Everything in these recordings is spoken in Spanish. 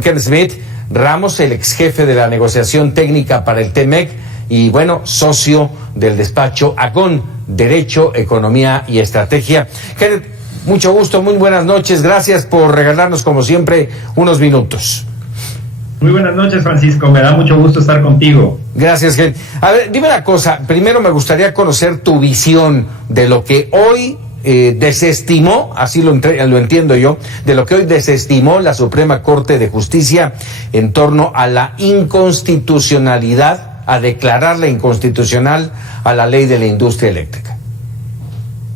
con Ken Smith Ramos, el ex jefe de la negociación técnica para el TEMEC y, bueno, socio del despacho ACON, Derecho, Economía y Estrategia. Ken, mucho gusto, muy buenas noches, gracias por regalarnos, como siempre, unos minutos. Muy buenas noches, Francisco, me da mucho gusto estar contigo. Gracias, Ken. A ver, dime una cosa, primero me gustaría conocer tu visión de lo que hoy desestimó, así lo entiendo yo, de lo que hoy desestimó la Suprema Corte de Justicia en torno a la inconstitucionalidad, a declararla inconstitucional a la ley de la industria eléctrica.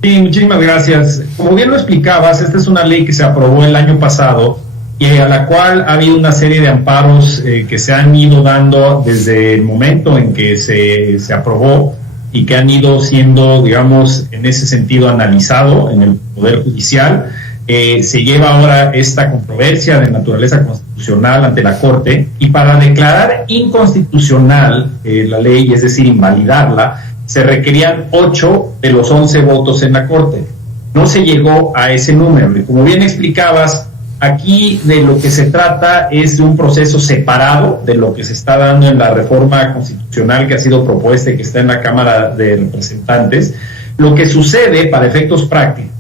Sí, muchísimas gracias. Como bien lo explicabas, esta es una ley que se aprobó el año pasado y a la cual ha habido una serie de amparos que se han ido dando desde el momento en que se aprobó y que han ido siendo, digamos, en ese sentido analizado en el Poder Judicial. Se lleva ahora esta controversia de naturaleza constitucional ante la Corte, y para declarar inconstitucional la ley, es decir, invalidarla, se requerían 8 de los 11 votos en la Corte. No se llegó a ese número, y como bien explicabas, aquí de lo que se trata es de un proceso separado de lo que se está dando en la reforma constitucional que ha sido propuesta y que está en la Cámara de Representantes. Lo que sucede, para efectos prácticos,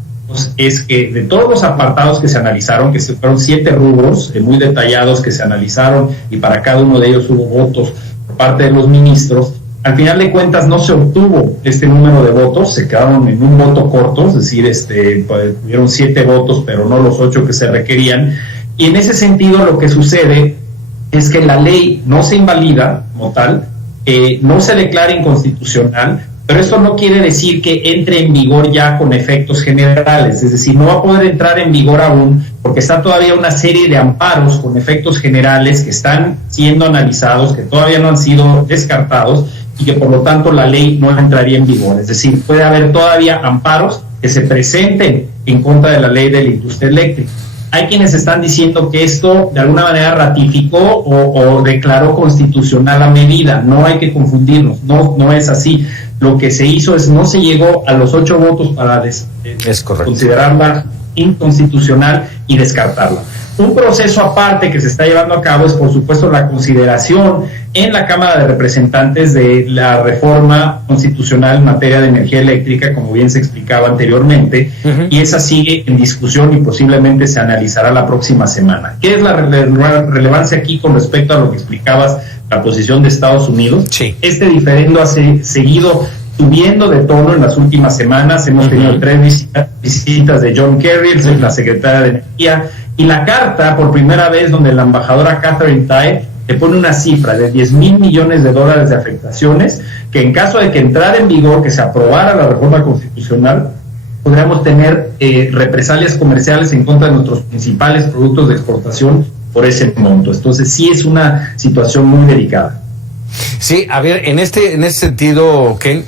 es que de todos los apartados que se analizaron, que fueron 7 rubros muy detallados que se analizaron, y para cada uno de ellos hubo votos por parte de los ministros, al final de cuentas no se obtuvo este número de votos, se quedaron en un voto corto, es decir, tuvieron 7 votos, pero no los 8 que se requerían, y en ese sentido lo que sucede es que la ley no se invalida como tal, no se declara inconstitucional, pero esto no quiere decir que entre en vigor ya con efectos generales, es decir, no va a poder entrar en vigor aún, porque está todavía una serie de amparos con efectos generales que están siendo analizados, que todavía no han sido descartados, y que por lo tanto la ley no entraría en vigor. Es decir, puede haber todavía amparos que se presenten en contra de la ley de la industria eléctrica. Hay quienes están diciendo que esto de alguna manera ratificó o declaró constitucional la medida. No hay que confundirnos, no es así. Lo que se hizo es, no se llegó a los 8 votos para considerarla inconstitucional y descartarla. Un proceso aparte que se está llevando a cabo es, por supuesto, la consideración en la Cámara de Representantes de la reforma constitucional en materia de energía eléctrica, como bien se explicaba anteriormente, y esa sigue en discusión y posiblemente se analizará la próxima semana. ¿Qué es la relevancia aquí con respecto a lo que explicabas, la posición de Estados Unidos? Sí. Este diferendo ha seguido subiendo de tono en las últimas semanas. Hemos tenido 3 visitas de John Kerry, la secretaria de Energía, y la carta, por primera vez, donde la embajadora Katherine Tai le pone una cifra de $10,000 millones de afectaciones, que en caso de que entrara en vigor, que se aprobara la reforma constitucional, podríamos tener represalias comerciales en contra de nuestros principales productos de exportación por ese monto. Entonces sí es una situación muy delicada. Sí, a ver, en este sentido, Ken,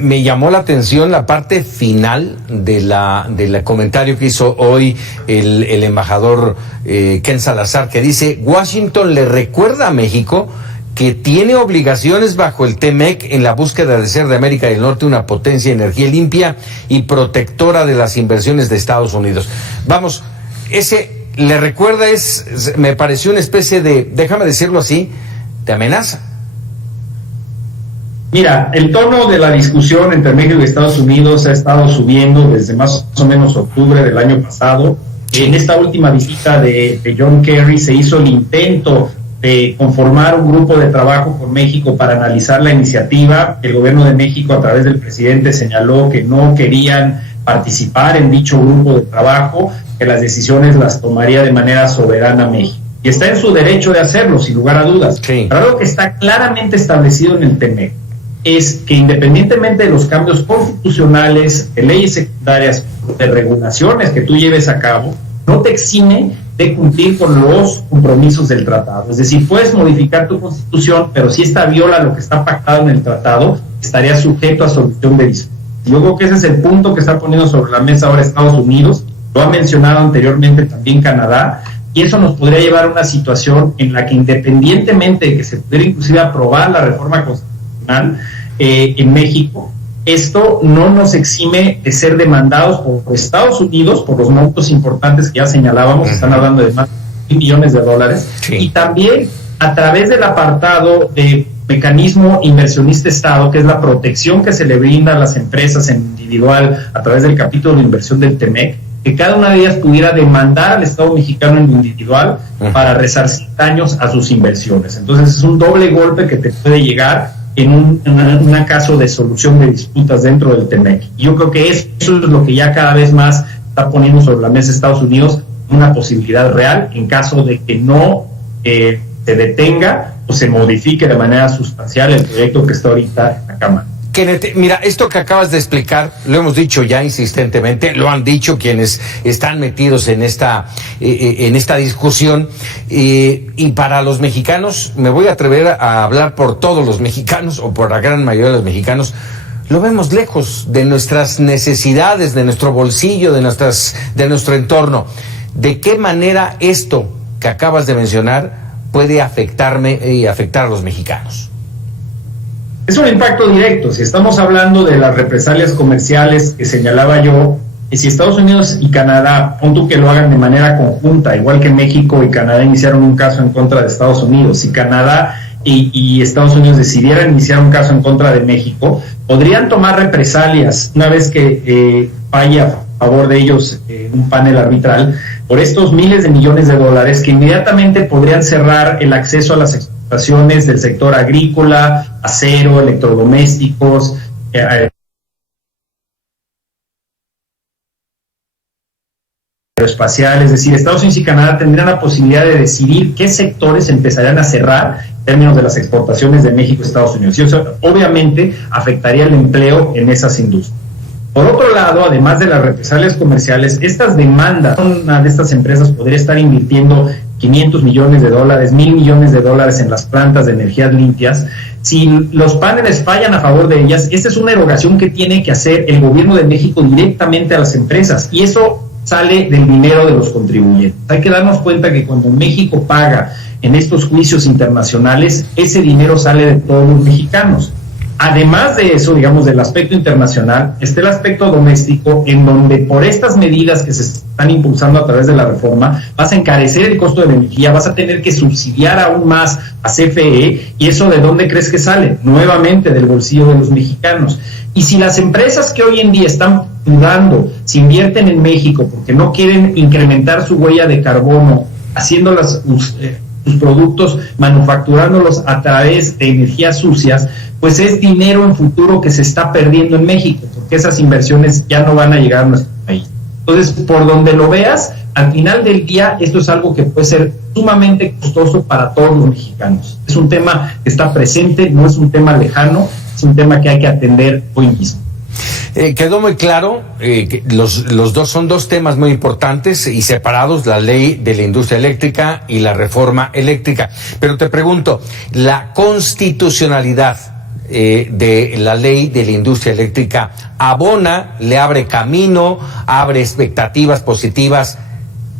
me llamó la atención la parte final del comentario que hizo hoy el embajador Ken Salazar, que dice: Washington le recuerda a México que tiene obligaciones bajo el TEMEC en la búsqueda de ser de América del Norte una potencia de energía limpia y protectora de las inversiones de Estados Unidos. Vamos, ese le recuerda, me pareció una especie de, déjame decirlo así, de amenaza. Mira, el tono de la discusión entre México y Estados Unidos ha estado subiendo desde más o menos octubre del año pasado. En esta última visita de John Kerry se hizo el intento de conformar un grupo de trabajo con México para analizar la iniciativa. El gobierno de México, a través del presidente, señaló que no querían participar en dicho grupo de trabajo, que las decisiones las tomaría de manera soberana México. Y está en su derecho de hacerlo, sin lugar a dudas. Sí. Pero algo que está claramente establecido en el TEMEC es que, independientemente de los cambios constitucionales, de leyes secundarias, de regulaciones que tú lleves a cabo, no te exime de cumplir con los compromisos del tratado. Es decir, puedes modificar tu constitución, pero si esta viola lo que está pactado en el tratado, estaría sujeto a solución de disputa. Yo creo que ese es el punto que está poniendo sobre la mesa ahora Estados Unidos, lo ha mencionado anteriormente también Canadá, y eso nos podría llevar a una situación en la que, independientemente de que se pudiera inclusive aprobar la reforma constitucional en México, esto no nos exime de ser demandados por Estados Unidos por los montos importantes que ya señalábamos. Están hablando de más millones de dólares. Sí. Y también a través del apartado de mecanismo inversionista Estado, que es la protección que se le brinda a las empresas en individual a través del capítulo de inversión del TEMEC, que cada una de ellas pudiera demandar al Estado mexicano en lo individual para resarcir daños a sus inversiones. Entonces es un doble golpe que te puede llegar en un caso de solución de disputas dentro del TEMEC. Y yo creo que eso es lo que ya cada vez más está poniendo sobre la mesa Estados Unidos, una posibilidad real en caso de que no se detenga o se modifique de manera sustancial el proyecto que está ahorita en la Cámara. Kenneth, mira, esto que acabas de explicar, lo hemos dicho ya insistentemente, lo han dicho quienes están metidos en esta discusión, y para los mexicanos, me voy a atrever a hablar por todos los mexicanos, o por la gran mayoría de los mexicanos, lo vemos lejos de nuestras necesidades, de nuestro bolsillo, de nuestro entorno. ¿De qué manera esto que acabas de mencionar puede afectarme y afectar a los mexicanos? Es un impacto directo. Si estamos hablando de las represalias comerciales que señalaba yo, si Estados Unidos y Canadá, pon tú que lo hagan de manera conjunta, igual que México y Canadá iniciaron un caso en contra de Estados Unidos, si Canadá y Estados Unidos decidieran iniciar un caso en contra de México, podrían tomar represalias una vez que falle a favor de ellos un panel arbitral por estos miles de millones de dólares que inmediatamente podrían cerrar el acceso a las exportaciones del sector agrícola, acero, electrodomésticos, aeroespacial. Es decir, Estados Unidos y Canadá tendrían la posibilidad de decidir qué sectores empezarían a cerrar en términos de las exportaciones de México a Estados Unidos. Y eso obviamente afectaría el empleo en esas industrias. Por otro lado, además de las represalias comerciales, estas demandas, una de estas empresas podría estar invirtiendo 500 millones de dólares, 1,000 millones de dólares en las plantas de energías limpias. Si los paneles fallan a favor de ellas, esta es una erogación que tiene que hacer el gobierno de México directamente a las empresas, y eso sale del dinero de los contribuyentes. Hay que darnos cuenta que cuando México paga en estos juicios internacionales, ese dinero sale de todos los mexicanos. Además de eso, digamos, del aspecto internacional, está el aspecto doméstico, en donde por estas medidas que se están impulsando a través de la reforma, vas a encarecer el costo de la energía, vas a tener que subsidiar aún más a CFE, y eso ¿de dónde crees que sale? Nuevamente del bolsillo de los mexicanos. Y si las empresas que hoy en día están dudando si invierten en México porque no quieren incrementar su huella de carbono, haciendo sus productos, manufacturándolos a través de energías sucias, pues es dinero en futuro que se está perdiendo en México, porque esas inversiones ya no van a llegar a nuestro país. Entonces, por donde lo veas, al final del día, esto es algo que puede ser sumamente costoso para todos los mexicanos. Es un tema que está presente, no es un tema lejano, es un tema que hay que atender hoy mismo. Quedó muy claro que los dos son dos temas muy importantes y separados, la ley de la industria eléctrica y la reforma eléctrica. Pero te pregunto, ¿la constitucionalidad de la ley de la industria eléctrica abona, le abre camino, abre expectativas positivas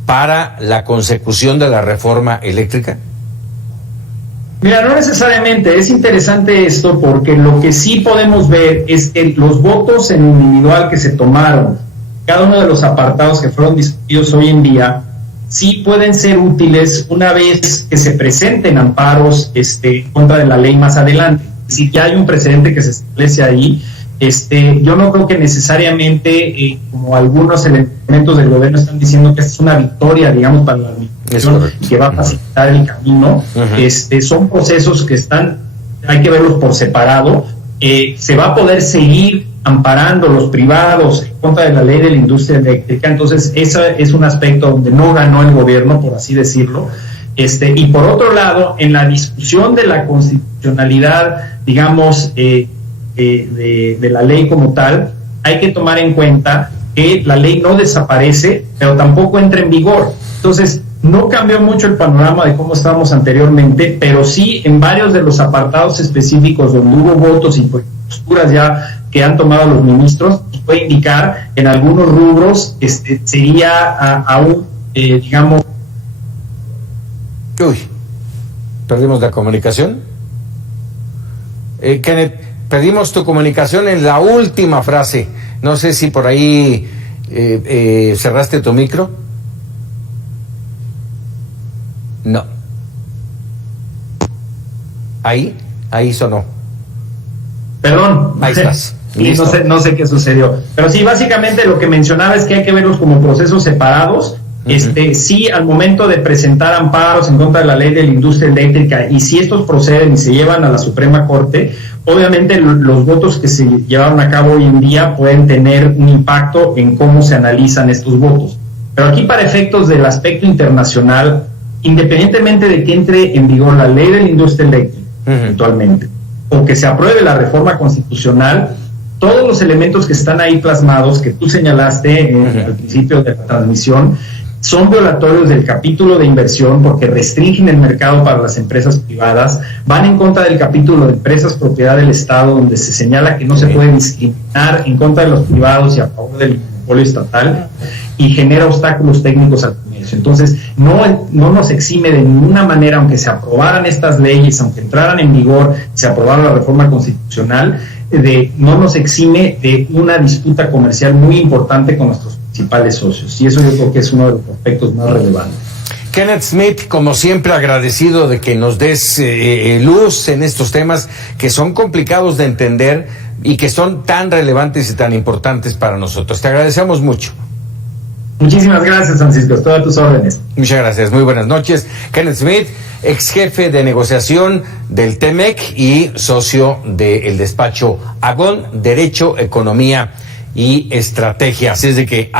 para la consecución de la reforma eléctrica? Mira, no necesariamente. Es interesante esto porque lo que sí podemos ver es que los votos en individual que se tomaron, cada uno de los apartados que fueron discutidos hoy en día, sí pueden ser útiles una vez que se presenten amparos contra de la ley más adelante. Si ya hay un precedente que se establece ahí, yo no creo que necesariamente, como algunos elementos del gobierno están diciendo que es una victoria, digamos, para la administración y que va a facilitar el camino. Son procesos que hay que verlos por separado. Se va a poder seguir amparando los privados en contra de la ley de la industria eléctrica. Entonces, ese es un aspecto donde no ganó el gobierno, por así decirlo. Y por otro lado, en la discusión de la constitucionalidad, digamos, de la ley como tal, hay que tomar en cuenta que la ley no desaparece, pero tampoco entra en vigor. Entonces, no cambió mucho el panorama de cómo estábamos anteriormente, pero sí en varios de los apartados específicos donde hubo votos y posturas ya que han tomado los ministros, puede indicar que en algunos rubros sería aún, digamos... Uy, perdimos la comunicación. Kenneth, perdimos tu comunicación en la última frase. No sé si por ahí cerraste tu micro. No. Ahí sonó. Perdón. Ahí estás. Sí, no sé qué sucedió. Pero sí, básicamente lo que mencionaba es que hay que verlos como procesos separados. Sí, al momento de presentar amparos en contra de la ley de la industria eléctrica, y si estos proceden y se llevan a la Suprema Corte, obviamente los votos que se llevaron a cabo hoy en día pueden tener un impacto en cómo se analizan estos votos. Pero aquí, para efectos del aspecto internacional, independientemente de que entre en vigor la ley de la industria eléctrica, eventualmente, o que se apruebe la reforma constitucional, todos los elementos que están ahí plasmados, que tú señalaste al principio de la transmisión, son violatorios del capítulo de inversión porque restringen el mercado para las empresas privadas, van en contra del capítulo de empresas propiedad del Estado, donde se señala que no se puede discriminar en contra de los privados y a favor del monopolio estatal, y genera obstáculos técnicos al comercio. Entonces, no nos exime de ninguna manera, aunque se aprobaran estas leyes, aunque entraran en vigor, se aprobara la reforma constitucional, no nos exime de una disputa comercial muy importante con nuestros principales socios, y eso yo creo que es uno de los aspectos más relevantes. Kenneth Smith, como siempre, agradecido de que nos des luz en estos temas que son complicados de entender y que son tan relevantes y tan importantes para nosotros. Te agradecemos mucho. Muchísimas gracias, Francisco. Estoy a tus órdenes. Muchas gracias. Muy buenas noches. Kenneth Smith, ex jefe de negociación del TEMEC y socio del despacho Agón, Derecho, Economía y Estrategia. Así es de que